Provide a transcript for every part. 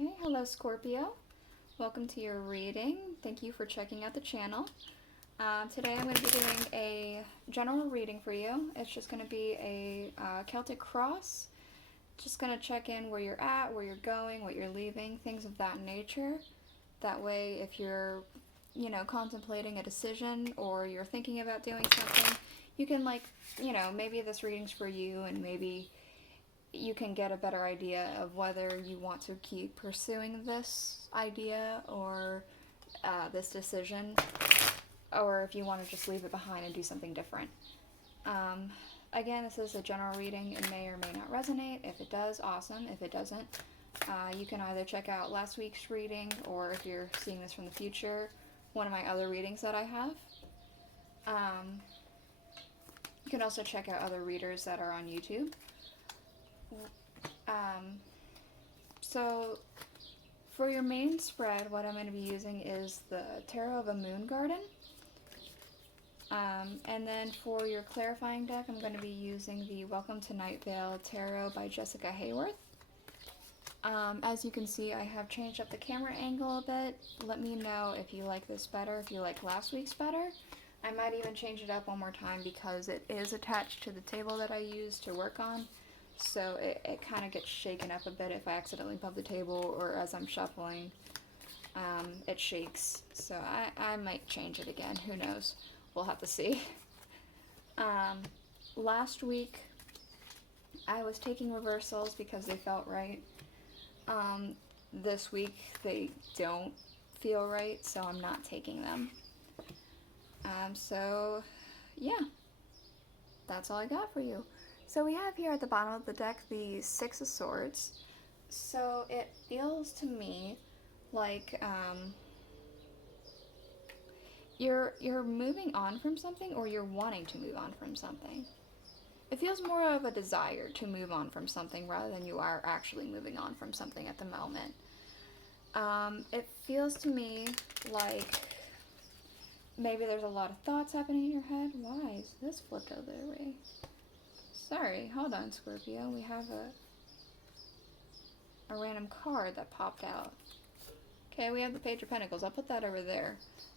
Okay, hello Scorpio. Welcome to your reading. Thank you for checking out the channel. Today I'm going to be doing a general reading for you. It's just going to be a Celtic cross. Just going to check in where you're at, where you're going, what you're leaving, things of that nature. That way, if you're, contemplating a decision or you're thinking about doing something, you can maybe this reading's for you and maybe you can get a better idea of whether you want to keep pursuing this idea or this decision, or if you want to just leave it behind and do something different. Again, this is a general reading. It may or may not resonate. If it does, awesome. If it doesn't, you can either check out last week's reading, or if you're seeing this from the future, one of my other readings that I have. You can also check out other readers that are on YouTube. So for your main spread, what I'm going to be using is the Tarot of a Moon Garden. And then for your clarifying deck, I'm going to be using the Welcome to Night Vale Tarot by Jessica Hayworth. As you can see, I have changed up the camera angle a bit. Let me know if you like this better, if you like last week's better. I might even change it up one more time because it is attached to the table that I use to work on. So it kind of gets shaken up a bit if I accidentally bump the table or as I'm shuffling. It shakes. So I might change it again. Who knows? We'll have to see. Last week, I was taking reversals because they felt right. This week, they don't feel right, so I'm not taking them. So, yeah. That's all I got for you. So we have here at the bottom of the deck the Six of Swords. So it feels to me like you're moving on from something, or you're wanting to move on from something. It feels more of a desire to move on from something rather than you are actually moving on from something at the moment. It feels to me like maybe there's a lot of thoughts happening in your head. Why is this flipped other way? Sorry, hold on, Scorpio. We have a random card that popped out. Okay, we have the Page of Pentacles. I'll put that over there.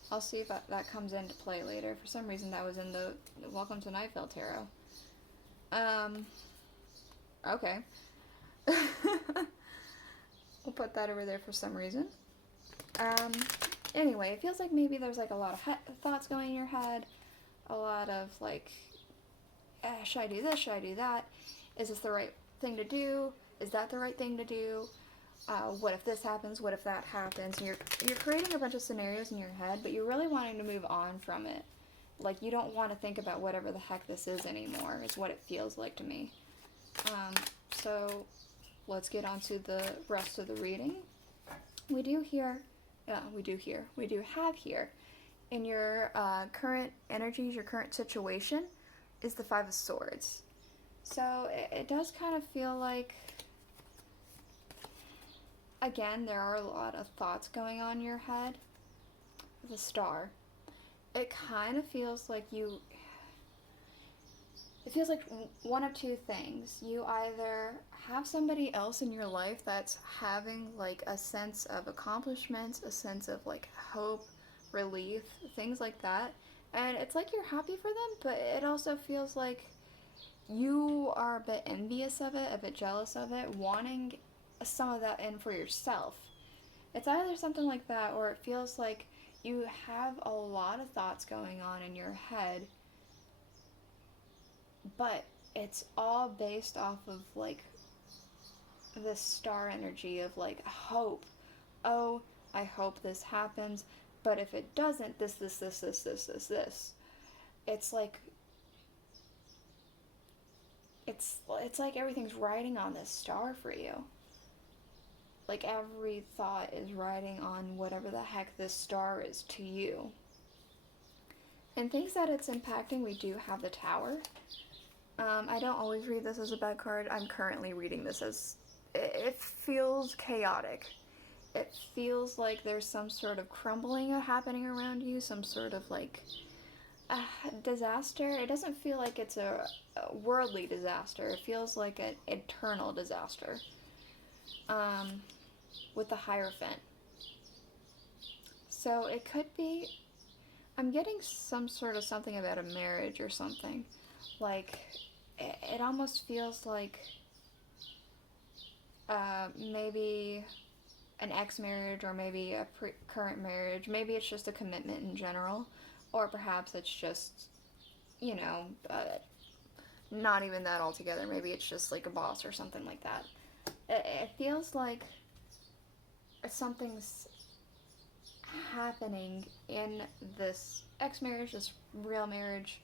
I'll see if that comes into play later. For some reason, that was in the Welcome to Night Vale Tarot. Okay. We'll put that over there for some reason. Anyway, it feels like maybe there's like a lot of thoughts going in your head. A lot of like, should I do this? Should I do that? Is this the right thing to do? Is that the right thing to do? What if this happens? What if that happens? And you're creating a bunch of scenarios in your head, but you're really wanting to move on from it. Like, you don't want to think about whatever the heck this is anymore, is what it feels like to me. So let's get on to the rest of the reading. We do have here, in your current energies, your current situation, is the Five of Swords. So it does kind of feel like, again, there are a lot of thoughts going on in your head. The Star. It kind of feels like it feels like one of two things. You either have somebody else in your life that's having like a sense of accomplishments, a sense of like hope, relief, things like that. And it's like you're happy for them, but it also feels like you are a bit envious of it, a bit jealous of it, wanting some of that in for yourself. It's either something like that, or it feels like you have a lot of thoughts going on in your head, but it's all based off of like this star energy of like hope. Oh, I hope this happens, but if it doesn't, this. It's like it's like everything's riding on this star for you. Like every thought is riding on whatever the heck this star is to you. And things that it's impacting, we do have the Tower. I don't always read this as a bad card. I'm currently reading this as, it feels chaotic. It feels like there's some sort of crumbling happening around you, some sort of like disaster. It doesn't feel like it's a worldly disaster. It feels like an eternal disaster. with the Hierophant. So it could be, I'm getting some sort of something about a marriage or something. Like, it almost feels like maybe an ex-marriage, or maybe a current marriage. Maybe it's just a commitment in general, or perhaps it's just, you know, not even that altogether. Maybe it's just like a boss or something like that. It feels like something's happening in this ex-marriage, this real marriage,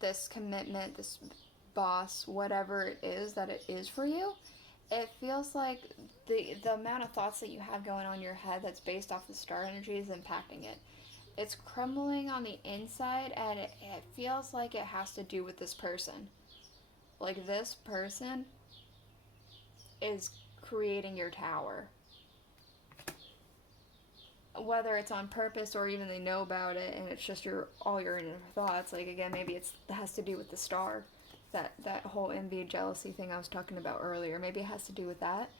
this commitment, this boss, whatever it is that it is for you. It feels like the amount of thoughts that you have going on in your head that's based off the star energy is impacting it. It's crumbling on the inside, and it feels like it has to do with this person. Like, this person is creating your tower. Whether it's on purpose or even they know about it and it's just all your inner thoughts. Like, again, maybe it has to do with the star. That whole envy, jealousy thing I was talking about earlier. Maybe it has to do with that.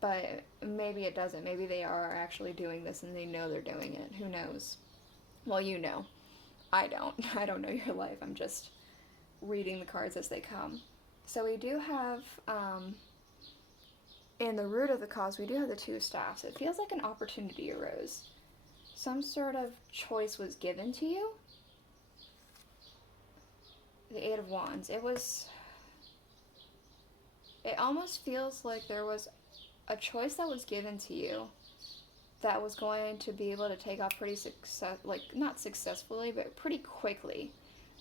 But maybe it doesn't. Maybe they are actually doing this and they know they're doing it. Who knows? Well, you know. I don't. I don't know your life. I'm just reading the cards as they come. So we do have, in the root of the cause, we do have the Two of Staffs. It feels like an opportunity arose. Some sort of choice was given to you. The Eight of Wands. It almost feels like there was a choice that was given to you that was going to be able to take off pretty not successfully, but pretty quickly.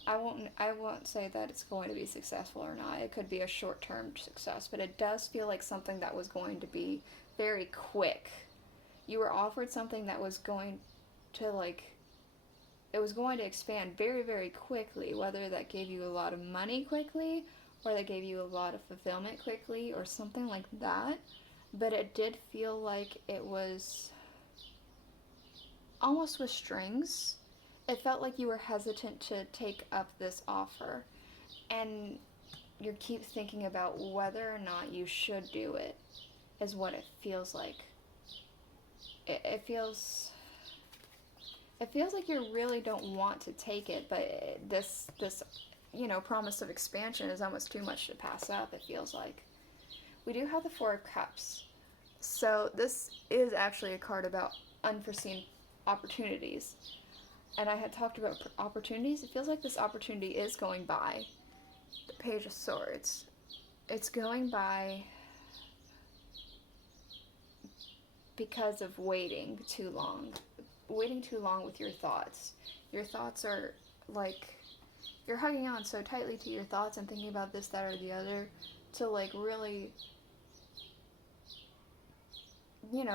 I won't say that it's going to be successful or not. It could be a short-term success, but it does feel like something that was going to be very quick. You were offered something that was going to it was going to expand very, very quickly, whether that gave you a lot of money quickly, or that gave you a lot of fulfillment quickly, or something like that. But it did feel like it was almost with strings. It felt like you were hesitant to take up this offer, and you keep thinking about whether or not you should do it, is what it feels like. It feels like you really don't want to take it, but this promise of expansion is almost too much to pass up, it feels like. We do have the Four of Cups. So this is actually a card about unforeseen opportunities. And I had talked about opportunities. It feels like this opportunity is going by. The Page of Swords. It's going by because of waiting too long. Waiting too long with your thoughts. Your thoughts are like, you're hugging on so tightly to your thoughts and thinking about this, that, or the other to really,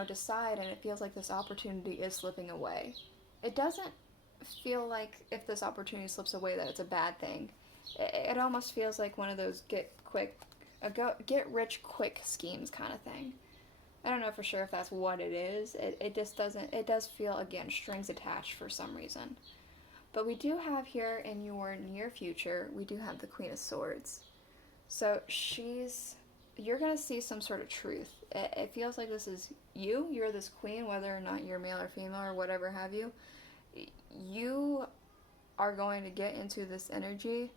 decide, and it feels like this opportunity is slipping away. It doesn't feel like if this opportunity slips away that it's a bad thing. It almost feels like one of those get rich quick schemes kind of thing. I don't know for sure if that's what it is. It just doesn't, it does feel, again, strings attached for some reason. But we do have here in your near future, we do have the Queen of Swords. So you're going to see some sort of truth. It feels like this is you're this queen, whether or not you're male or female or whatever have you. You are going to get into this energy,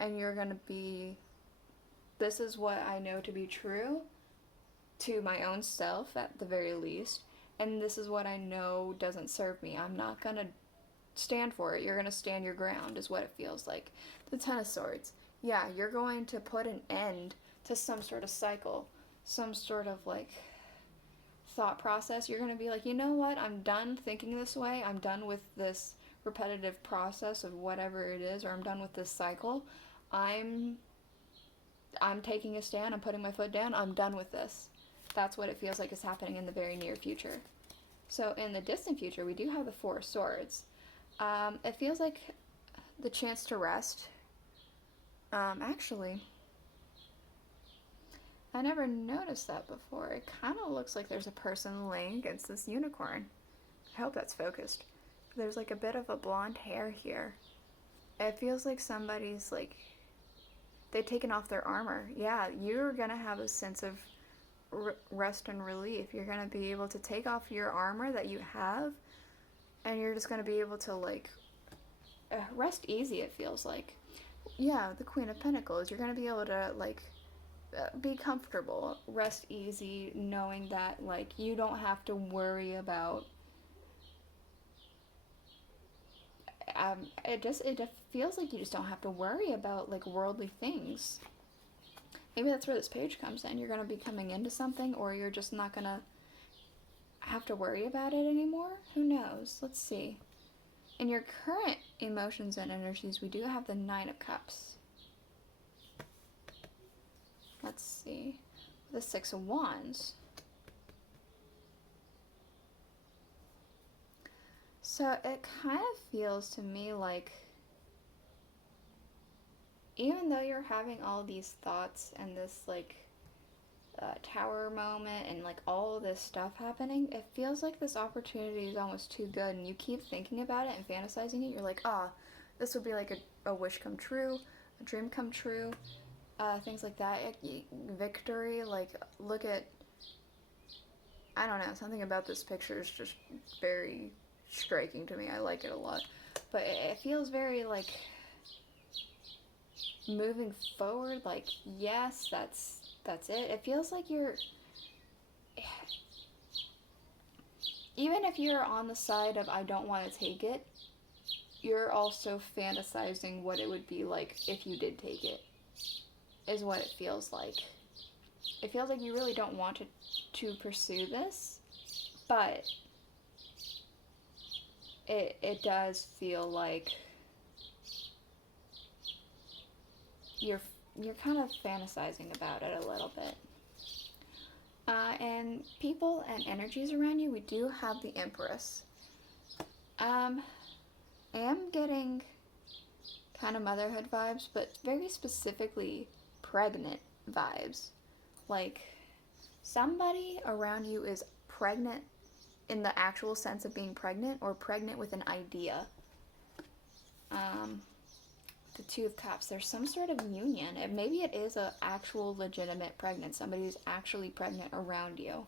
and you're going to be, this is what I know to be true to my own self at the very least, and this is what I know doesn't serve me. I'm not going to stand for it. You're going to stand your ground is what it feels like. The Ten of Swords. Yeah, you're going to put an end to some sort of cycle, some sort of thought process. You're going to be like, you know what, I'm done thinking this way. I'm done with this repetitive process of whatever it is, or I'm done with this cycle. I'm taking a stand. I'm putting my foot down. I'm done with this. That's what it feels like is happening in the very near future. So in the distant future, we do have the Four of Swords. It feels like the chance to rest. Actually, I never noticed that before. It kind of looks like there's a person laying against this unicorn. I hope that's focused. There's a bit of a blonde hair here. It feels like somebody's they've taken off their armor. Yeah, you're gonna have a sense of rest and relief. You're going to be able to take off your armor that you have, and you're just going to be able to, like, rest easy, it feels like. Yeah, the Queen of Pentacles. You're going to be able to, like, be comfortable, rest easy, knowing that, like, you don't have to worry about it feels like you just don't have to worry about, like, worldly things. Maybe that's where this page comes in. You're going to be coming into something, or you're just not going to have to worry about it anymore. Who knows? Let's see. In your current emotions and energies, we do have the Nine of Cups. Let's see. The Six of Wands. So it kind of feels to me like, even though you're having all these thoughts and this, like, tower moment and, like, all this stuff happening, it feels like this opportunity is almost too good, and you keep thinking about it and fantasizing it. You're like, this would be like a wish come true, a dream come true, things like that. Victory, like, look at, I don't know, something about this picture is just very striking to me. I like it a lot, but it feels very, like, moving forward, like, yes, that's it. It feels like you're, even if you're on the side of I don't want to take it, you're also fantasizing what it would be like if you did take it, is what it feels like. It feels like you really don't want to pursue this, but it does feel like you're kind of fantasizing about it a little bit. And people and energies around you, we do have the Empress. I am getting kind of motherhood vibes, but very specifically pregnant vibes. Like, somebody around you is pregnant in the actual sense of being pregnant, or pregnant with an idea. The Two of Cups, there's some sort of union. Maybe it is a actual legitimate pregnant. Somebody who's actually pregnant around you,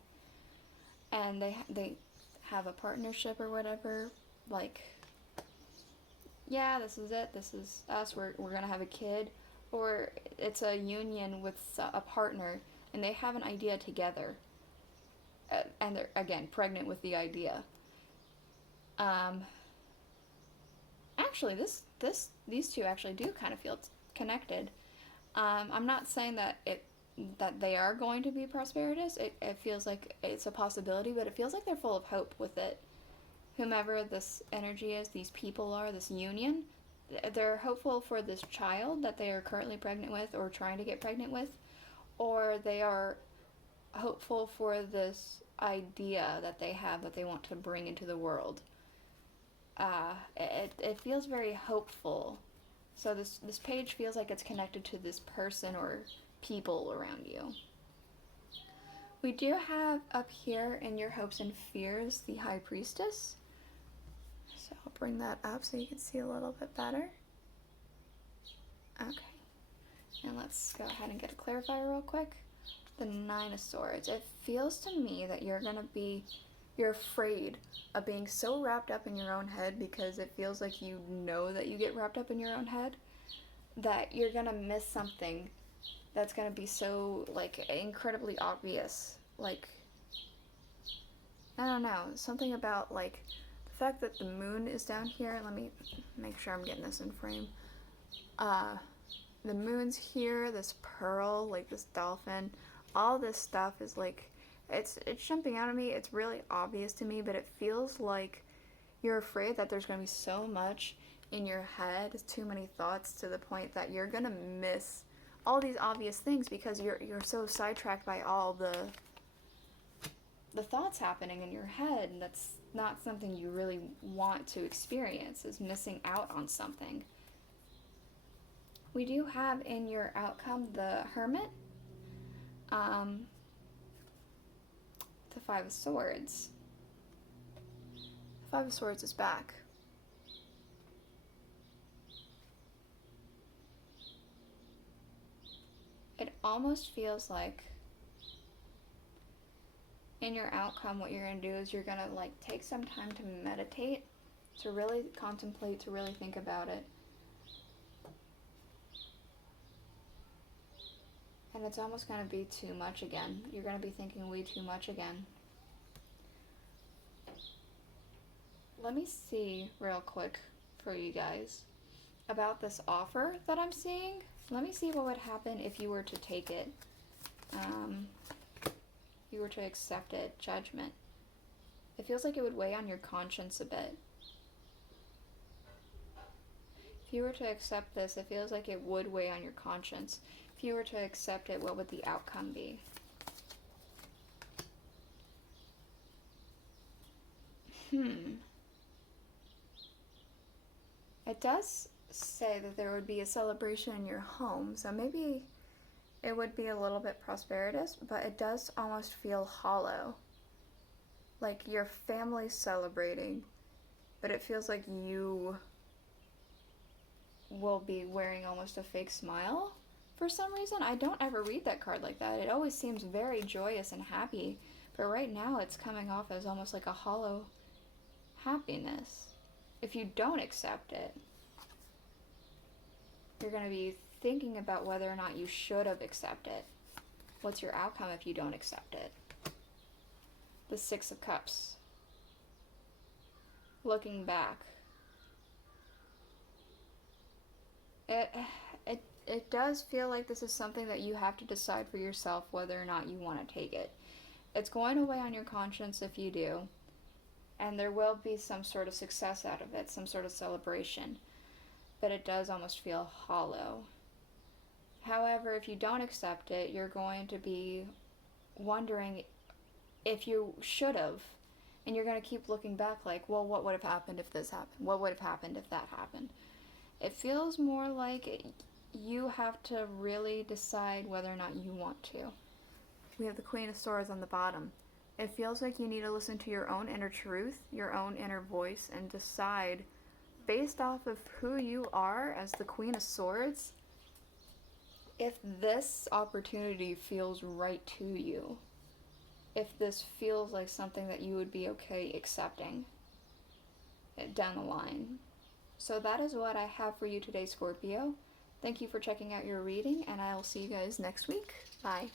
and they have a partnership or whatever. Like, yeah, this is it. This is us. We're gonna have a kid, or it's a union with a partner, and they have an idea together. And they're, again, pregnant with the idea. Actually, these two actually do kind of feel connected. I'm not saying that they are going to be prosperous. It feels like it's a possibility, but it feels like they're full of hope with it. Whomever this energy is, these people are, this union, they're hopeful for this child that they are currently pregnant with or trying to get pregnant with, or they are hopeful for this idea that they have that they want to bring into the world. It feels very hopeful. So this page feels like it's connected to this person or people around you. We do have up here in your hopes and fears the High Priestess. So I'll bring that up so you can see a little bit better. Okay. And let's go ahead and get a clarifier real quick. The Nine of Swords. It feels to me that you're afraid of being so wrapped up in your own head, because it feels like you know that you get wrapped up in your own head, that you're gonna miss something that's gonna be so, like, incredibly obvious. Like, I don't know, something about, like, the fact that the moon is down here. Let me make sure I'm getting this in frame. The moon's here, this pearl, like this dolphin, all this stuff is like, it's jumping out at me. It's really obvious to me, but it feels like you're afraid that there's going to be so much in your head, too many thoughts, to the point that you're going to miss all these obvious things because you're so sidetracked by all the thoughts happening in your head, and that's not something you really want to experience, is missing out on something. We do have in your outcome the Hermit, the Five of Swords. The Five of Swords is back. It almost feels like in your outcome, what you're going to do is you're going to like take some time to meditate, to really contemplate, to really think about it. And it's almost going to be too much again. You're going to be thinking way too much again. Let me see real quick for you guys about this offer that I'm seeing. Let me see what would happen if you were to take it. You were to accept it. Judgment. It feels like it would weigh on your conscience a bit. If you were to accept this, it feels like it would weigh on your conscience. If you were to accept it, what would the outcome be? It does say that there would be a celebration in your home, so maybe it would be a little bit prosperous, but it does almost feel hollow. Like your family's celebrating, but it feels like you will be wearing almost a fake smile. For some reason, I don't ever read that card like that. It always seems very joyous and happy, but right now it's coming off as almost like a hollow happiness. If you don't accept it, you're going to be thinking about whether or not you should have accepted it. What's your outcome if you don't accept it? The Six of Cups. Looking back. It does feel like this is something that you have to decide for yourself whether or not you want to take it. It's going to weigh on your conscience if you do, and there will be some sort of success out of it, some sort of celebration, but it does almost feel hollow. However, if you don't accept it, you're going to be wondering if you should have, and you're going to keep looking back like, well, what would have happened if this happened? What would have happened if that happened? It feels more like you have to really decide whether or not you want to. We have the Queen of Swords on the bottom. It feels like you need to listen to your own inner truth, your own inner voice, and decide based off of who you are as the Queen of Swords, if this opportunity feels right to you. If this feels like something that you would be okay accepting down the line. So that is what I have for you today, Scorpio. Thank you for checking out your reading, and I will see you guys next week. Bye.